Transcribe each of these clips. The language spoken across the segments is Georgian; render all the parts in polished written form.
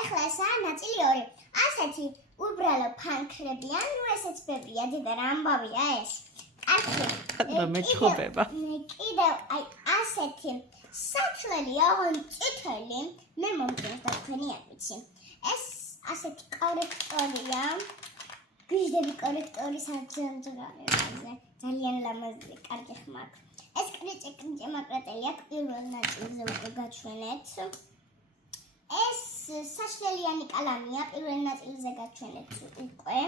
ეხლა ესაა ნაწილი 2. ასეთი უბრალო ფანქრებია, ნუ ესეც ბევრია, დედა რა ამბავია ეს. კარგი. მეჩხუბება. კიდევ აი ასეთი სათლელია, წითელი, მე მომწონს და თქვენი არ ვიცი. ეს ასეთი კორექტორია. გიჟდები კორექტორის აძამძღარებაზე. ძალიან ლამაზი, კარგი ხმა აქვს. ეს კრიჭე მაკრატელი აქვს პირველ ნაწილზე უკვე გაჩვენეთ. ეს საშლელიანი კალამია პირველ ნაწილზე გაჩვენეთ უკვე,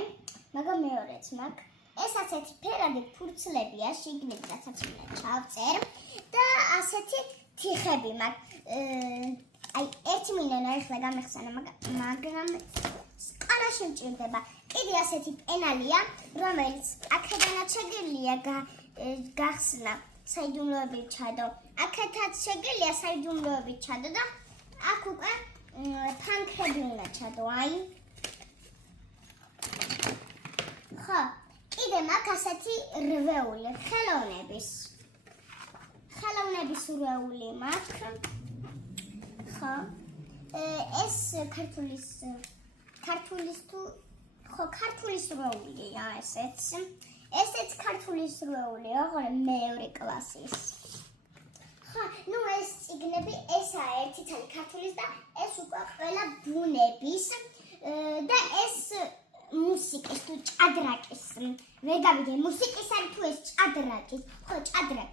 მაგრამ მეორეც მაქვს. ეს ასეთი ფერადი ფურცლებია, შიგნით რასაც უნდა ჩავწერ და ასეთი თიხები მაქვს. აი 1 მილიონი ახლა გამეხსენა, მაგრამ სკოლაში მჭირდება. კიდე ასეთი პენალია, რომელიც აქედანაც შეგიძლია გახსნა საიდუმლოებით ჩადო. აქეთაც შეგიძლია საიდუმლოებით ჩადო და აქ უკვე ფანქრები უნდა ჩადო, აი. ხო, კიდე მაქვს ასეთი რვეული, ხელოვნების რვეული მაქვს. ხო, ეს ქართულის რვეულია ესეც. ესეც ქართულის რვეულია, ხოლო მეორე კლასის. ხო, ნუ ეს წიგნები, ესაა ერთი ცალი ქართულის და ეს უკვე ყველა ბუნების და ეს მუსიკის თუ ჭადრაკის. ვერ გავიგე, მუსიკის არის თუ ეს ჭადრაკის. ხო, ჭადრაკის.